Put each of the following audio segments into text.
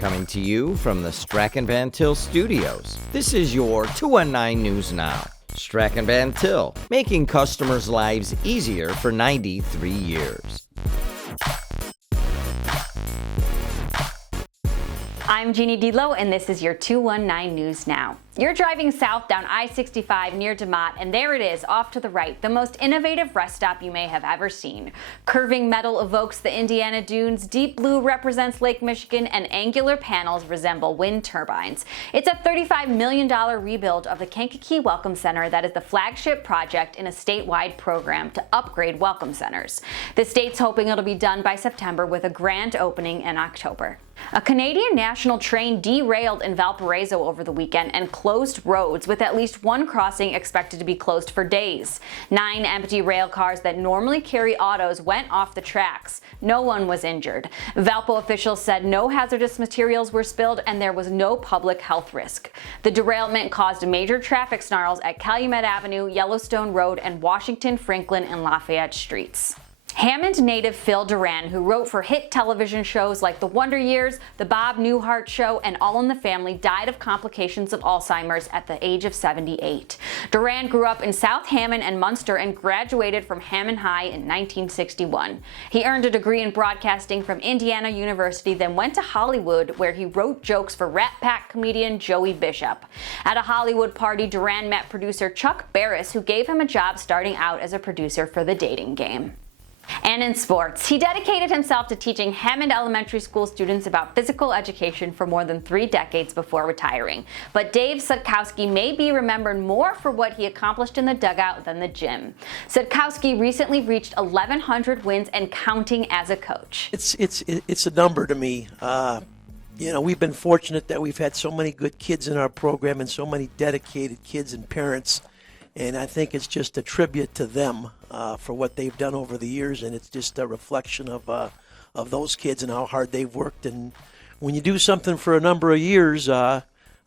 coming to you from the Strachan Van Til studios. This is your 219 News Now. Strachan Van Til, making customers' lives easier for 93 years. I'm Jeannie Delo, and this is your 219 News Now. You're driving south down I-65 near DeMotte, and there it is, off to the right, the most innovative rest stop you may have ever seen. Curving metal evokes the Indiana dunes, deep blue represents Lake Michigan, and angular panels resemble wind turbines. It's a $35 million rebuild of the Kankakee Welcome Center that is the flagship project in a statewide program to upgrade welcome centers. The state's hoping it'll be done by September with a grand opening in October. A Canadian national train derailed in Valparaiso over the weekend and closed roads, with at least one crossing expected to be closed for days. 9 empty rail cars that normally carry autos went off the tracks. No one was injured. Valpo officials said no hazardous materials were spilled and there was no public health risk. The derailment caused major traffic snarls at Calumet Avenue, Yellowstone Road, and Washington, Franklin, and Lafayette streets. Hammond native Phil Duran, who wrote for hit television shows like The Wonder Years, The Bob Newhart Show, and All in the Family, died of complications of Alzheimer's at the age of 78. Duran grew up in South Hammond and Munster and graduated from Hammond High in 1961. He earned a degree in broadcasting from Indiana University, then went to Hollywood, where he wrote jokes for Rat Pack comedian Joey Bishop. At a Hollywood party, Duran met producer Chuck Barris, who gave him a job starting out as a producer for The Dating Game. And in sports, he dedicated himself to teaching Hammond Elementary School students about physical education for more than 3 decades before retiring. But Dave Sutkowski may be remembered more for what he accomplished in the dugout than the gym. Sutkowski recently reached 1,100 wins and counting as a coach. It's a number to me. We've been fortunate that we've had so many good kids in our program and so many dedicated kids and parents. And I think it's just a tribute to them for what they've done over the years, and it's just a reflection of those kids and how hard they've worked. And when you do something for a number of years, I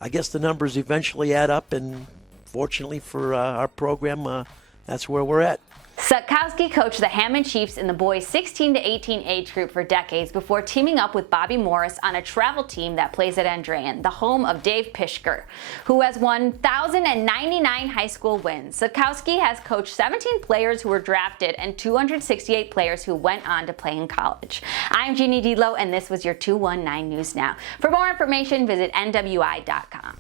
guess the numbers eventually add up, and fortunately for our program, that's where we're at. Sutkowski coached the Hammond Chiefs in the boys 16 to 18 age group for decades before teaming up with Bobby Morris on a travel team that plays at Andrean, the home of Dave Pishker, who has won 1,099 high school wins. Sutkowski has coached 17 players who were drafted and 268 players who went on to play in college. I'm Jeannie Delo, and this was your 219 News Now. For more information, visit nwi.com.